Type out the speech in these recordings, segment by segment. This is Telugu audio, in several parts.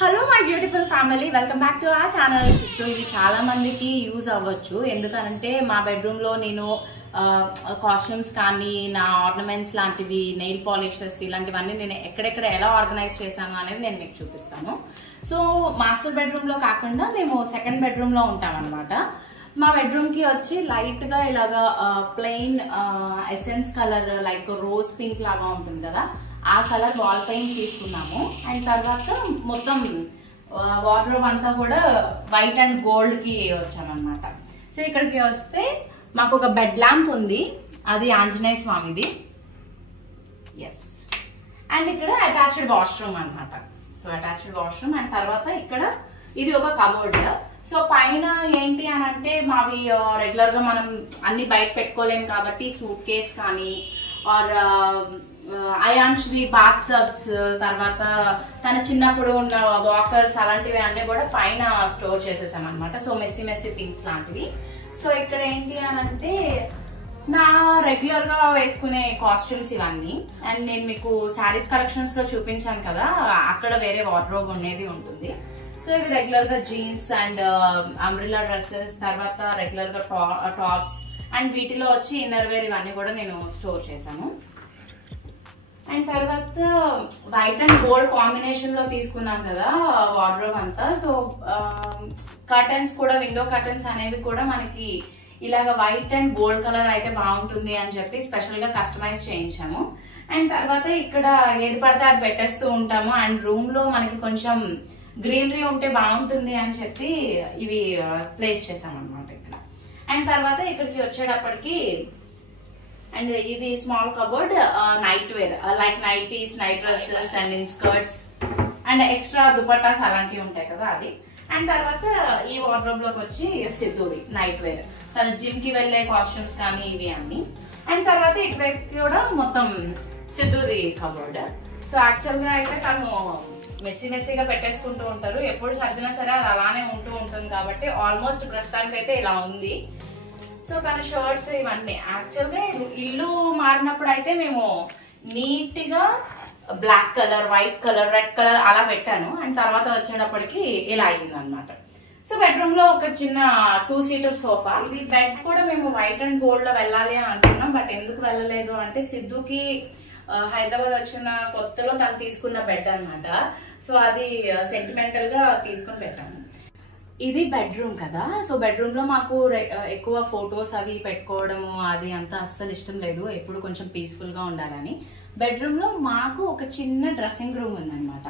Hello my beautiful family, welcome back to our channel. So ఇది చాలా మందికి యూజ్ అవ్వచ్చు. ఎందుకంటే మా బెడ్రూమ్ లో నేను కాస్ట్యూమ్స్ కానీ నా ఆర్నమెంట్స్ లాంటివి, నెయిల్ పాలిషెస్ ఇలాంటివన్నీ నేను ఎక్కడెక్కడ ఎలా ఆర్గనైజ్ చేశాను అనేది నేను మీకు చూపిస్తాను. సో మాస్టర్ బెడ్రూమ్ లో కాకుండా మేము సెకండ్ బెడ్రూమ్ లో ఉంటాం అనమాట. మా బెడ్రూమ్ కి వచ్చి లైట్ గా ఇలాగా plain essence colour like rose pink లాగా ఉంటుంది కదా, ఆ కలర్ వాల్ పెయింట్ తీసుకున్నాము. అండ్ తర్వాత మొత్తం వార్డ్రోబ్ అంతా కూడా వైట్ అండ్ గోల్డ్ కి వచ్చామన్నమాట. సో ఇక్కడికి వస్తే మాకు ఒక బెడ్ ల్యాంప్ ఉంది, అది ఆంజనేయ స్వామిది. ఎస్. అండ్ ఇక్కడ అటాచ్డ్ వాష్రూమ్ అనమాట. So attached washroom. అండ్ తర్వాత ఇక్కడ ఇది ఒక కబోర్డ్. సో పైన ఏంటి అని అంటే మావి రెగ్యులర్ గా మనం అన్ని బయట పెట్టుకోలేము కాబట్టి సూట్ కేస్ కానీ ఆర్ అయాన్ష్వి బాత్ టబ్స్, తర్వాత తన చిన్నప్పుడు ఉన్న వాకర్స్ అలాంటివి అన్ని కూడా పైన స్టోర్ చేసేసాం అనమాట. సో మెస్సీ మెస్సీ థింగ్స్ లాంటివి. సో ఇక్కడ ఏంటి అని అంటే నా రెగ్యులర్ గా వేసుకునే కాస్ట్యూమ్స్ ఇవన్నీ. అండ్ నేను మీకు శారీస్ కలెక్షన్స్ లో చూపించాను కదా, అక్కడ వేరే వార్డ్రోబ్ అనేది ఉంటుంది. సో ఇవి రెగ్యులర్ గా జీన్స్ అండ్ అంబ్రెల్లా డ్రెస్సెస్, తర్వాత రెగ్యులర్ గా టాప్స్, అండ్ వీటిలో వచ్చి ఇన్నర్ వేర్ ఇవన్నీ కూడా నేను స్టోర్ చేశాను. అండ్ తర్వాత వైట్ అండ్ గోల్డ్ కాంబినేషన్ లో తీసుకున్నాం కదా వార్డ్రోబ్ అంతా. సో కర్టన్స్ కూడా, విండో కర్టన్స్ అనేవి కూడా మనకి ఇలాగ వైట్ అండ్ గోల్డ్ కలర్ అయితే బాగుంటుంది అని చెప్పి స్పెషల్ గా కస్టమైజ్ చేయించాము. అండ్ తర్వాత ఇక్కడ ఏది పడితే అది పెట్టేస్తూ ఉంటాము. అండ్ రూమ్ లో మనకి కొంచెం గ్రీనరీ ఉంటే బాగుంటుంది అని చెప్పి ఇవి ప్లేస్ చేసాం అనమాట ఇక్కడ. అండ్ తర్వాత ఇక్కడికి వచ్చేటప్పటికి అండ్ ఇది small cupboard, night wear like nighties, night dresses and in skirts and extra dupattas అలాంటివి ఉంటాయి కదా అవి. అండ్ తర్వాత ఈ వార్డ్రోబ్ లోకి వచ్చి సిద్ధూరి నైట్ వేర్, తన జిమ్ కి వెళ్లే కాస్ట్యూమ్స్ కానీ ఇవి అన్ని. అండ్ తర్వాత ఇటువైపు కూడా మొత్తం సిద్ధూరి కబోర్డ్. సో యాక్చువల్ గా అయితే తను మెస్సీగా పెట్టేసుకుంటూ ఉంటారు, ఎప్పుడు సర్దినా సరే అది అలానే ఉంటూ ఉంటుంది కాబట్టి ఆల్మోస్ట్ ప్రస్తుతానికి అయితే ఇలా ఉంది. సో తన షర్ట్స్ ఇవన్నీ యాక్చువల్ గా ఇల్లు మారినప్పుడు అయితే మేము నీట్ గా black colour, white colour, red colour అలా పెట్టాను. అండ్ తర్వాత వచ్చేటప్పటికి ఇలా అయింది అనమాట. సో బెడ్రూమ్ లో ఒక చిన్న 2 సీటర్ సోఫా. ఇది బెడ్ కూడా మేము వైట్ అండ్ గోల్డ్ లో వెళ్ళాలి అని అనుకున్నాం, బట్ ఎందుకు వెళ్ళలేదు అంటే సిద్ధుకి హైదరాబాద్ వచ్చిన కొత్తలో తను తీసుకున్న బెడ్ అనమాట. సో అది సెంటిమెంటల్ గా తీసుకుని పెట్టాను. ఇది బెడ్రూమ్ కదా. సో బెడ్రూమ్ లో మాకు ఎక్కువ ఫొటోస్ అవి పెట్టుకోవడము అది అంతా అస్సలు ఇష్టం లేదు, ఎప్పుడు కొంచెం పీస్ఫుల్ గా ఉండాలని. బెడ్రూమ్ లో మాకు ఒక చిన్న డ్రెస్సింగ్ రూమ్ ఉందన్నమాట.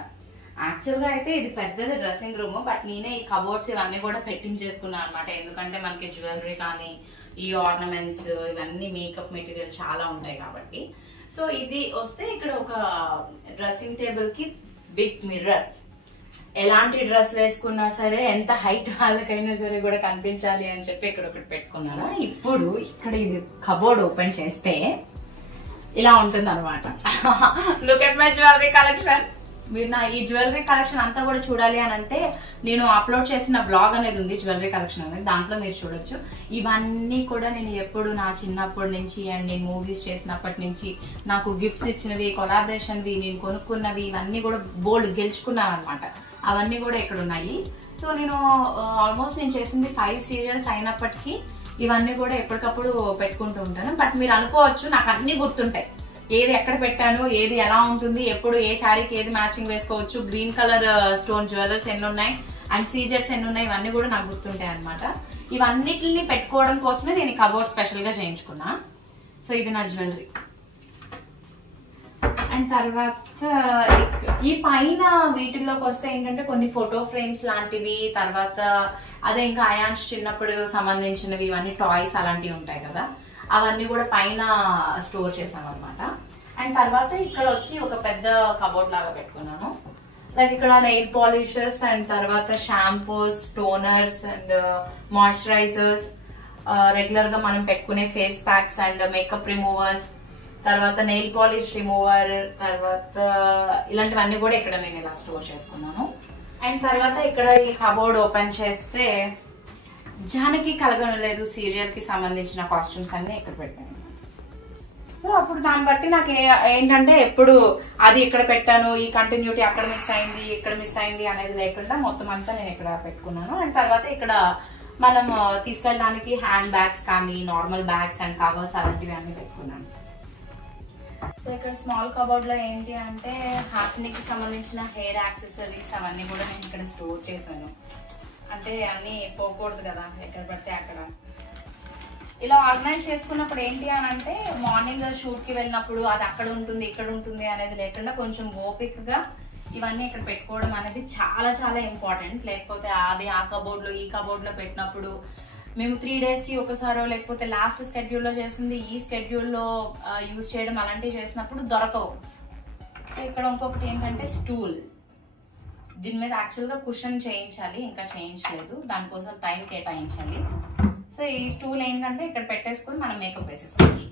యాక్చువల్ గా అయితే ఇది పెద్దది డ్రెస్సింగ్ రూమ్, బట్ నేనే ఈ కబోర్డ్స్ ఇవన్నీ కూడా పెట్టించేసుకున్నాను అనమాట. ఎందుకంటే మనకి జ్యువెలరీ కానీ ఈ ఆర్నమెంట్స్ ఇవన్నీ మేకప్ మెటీరియల్ చాలా ఉంటాయి కాబట్టి. సో ఇది వస్తే ఇక్కడ ఒక డ్రెస్సింగ్ టేబుల్ కి బిగ్ మిర్రర్, ఎలాంటి డ్రెస్ వేసుకున్నా సరే ఎంత హైట్ వాళ్ళకైనా సరే కూడా కనిపించాలి అని చెప్పి ఇక్కడ ఒకటి పెట్టుకున్నాను. ఇప్పుడు ఇక్కడ ఇది కబోర్డ్ ఓపెన్ చేస్తే ఇలా ఉంటుంది అనమాట. Look at my jewellery collection. మీరు నా ఈ జ్యువెలరీ కలెక్షన్ అంతా కూడా చూడాలి అని అంటే నేను అప్లోడ్ చేసిన బ్లాగ్ అనేది ఉంది, జ్యువెలరీ కలెక్షన్ అనేది, దాంట్లో మీరు చూడొచ్చు. ఇవన్నీ కూడా నేను ఎప్పుడు నా చిన్నప్పటి నుంచి అండ్ నేను మూవీస్ చేసినప్పటి నుంచి నాకు గిఫ్ట్స్ ఇచ్చినవి, కొలాబరేషన్వి, నేను కొనుక్కున్నవి ఇవన్నీ కూడా బోల్డ్ గెలుచుకున్నాను అనమాట. అవన్నీ కూడా ఇక్కడ ఉన్నాయి. సో నేను ఆల్మోస్ట్ నేను చేసింది 5 సీరియల్స్ అయినప్పటికీ ఇవన్నీ కూడా ఎప్పటికప్పుడు పెట్టుకుంటూ ఉంటాను. బట్ మీరు అనుకోవచ్చు నాకు అన్ని గుర్తుంటాయి, ఏది ఎక్కడ పెట్టాను, ఏది ఎలా ఉంటుంది, ఎప్పుడు ఏ శారీకి ఏది మ్యాచింగ్ వేసుకోవచ్చు, గ్రీన్ కలర్ స్టోన్ జ్యువెలర్స్ ఎన్ని ఉన్నాయి అండ్ సీజర్స్ ఎన్ని ఉన్నాయి, ఇవన్నీ కూడా నాకు గుర్తుంటాయి అనమాట. ఇవన్నిటిని పెట్టుకోవడం కోసమే నేను కబోర్డ్ స్పెషల్ గా చేయించుకున్నా. సో ఇది నా జ్యువెలరీ. అండ్ తర్వాత ఈ పైన వీటిల్లోకి వస్తే ఏంటంటే కొన్ని ఫోటో ఫ్రేమ్స్ లాంటివి, తర్వాత అదే ఇంకా అయాన్స్ చిన్నప్పుడు సంబంధించినవి ఇవన్నీ టాయ్స్ అలాంటివి ఉంటాయి కదా, అవన్నీ కూడా పైన స్టోర్ చేసాం అనమాట. అండ్ తర్వాత ఇక్కడ వచ్చి ఒక పెద్ద కబోర్డ్ లాగా పెట్టుకున్నాను. లైక్ ఇక్కడ నెయిల్ పాలిషర్స్ అండ్ తర్వాత shampoos, toners and moisturisers, regular గా మనం పెట్టుకునే face packs and makeup removers, తర్వాత నెయిల్ పాలిష్ రిమూవర్, తర్వాత ఇలాంటివన్నీ కూడా ఇక్కడ నేను ఇలా స్టోర్ చేసుకున్నాను. అండ్ తర్వాత ఇక్కడ ఈ కబోర్డ్ ఓపెన్ చేస్తే జానకి కలగనలేదు సీరియల్ కి సంబంధించిన కాస్ట్యూమ్స్ అన్ని ఇక్కడ పెట్టాను. సో అప్పుడు దాన్ని బట్టి నాకు ఏంటంటే ఎప్పుడు అది ఇక్కడ పెట్టాను, ఈ కంటిన్యూటీ అక్కడ మిస్ అయింది, ఇక్కడ మిస్ అయింది అనేది లేకుండా మొత్తం అంతా నేను ఇక్కడ పెట్టుకున్నాను. అండ్ తర్వాత ఇక్కడ మనం తీసుకెళ్ళడానికి హ్యాండ్ బ్యాగ్స్ కానీ నార్మల్ బ్యాగ్స్ అండ్ కవర్స్ అలాంటివి అన్ని పెట్టుకున్నాను. సో ఇక్కడ స్మాల్ కబోర్డ్ లో ఏంటి అంటే హాసినికి సంబంధించిన హెయిర్ యాక్సెసరీస్ అవన్నీ కూడా నేను ఇక్కడ స్టోర్ చేశాను. అంటే అన్ని పోకూడదు కదా ఎక్కడ పడితే అక్కడ. ఇలా ఆర్గనైజ్ చేసుకున్నప్పుడు ఏంటి అని అంటే మార్నింగ్ షూట్ కి వెళ్ళినప్పుడు అది అక్కడ ఉంటుంది ఇక్కడ ఉంటుంది అనేది లేకుండా కొంచెం ఓపికగా ఇవన్నీ ఇక్కడ పెట్టుకోవడం అనేది చాలా చాలా ఇంపార్టెంట్. లేకపోతే అది ఆ కబోర్డ్ లో ఈ కబోర్డ్ లో పెట్టినప్పుడు మేము 3 days కి ఒకసారో లేకపోతే లాస్ట్ స్కెడ్యూల్లో చేసింది ఈ స్కెడ్యూల్లో యూజ్ చేయడం అలాంటివి చేసినప్పుడు దొరకవు. సో ఇక్కడ ఇంకొకటి ఏంటంటే స్టూల్, దీని మీద యాక్చువల్గా కుషన్ చేయించాలి, ఇంకా చేయించలేదు, దానికోసం టైం కేటాయించాలి. సో ఈ స్టూల్ ఏంటంటే ఇక్కడ పెట్టేసుకుని మనం మేకప్ వేసేసుకోవచ్చు.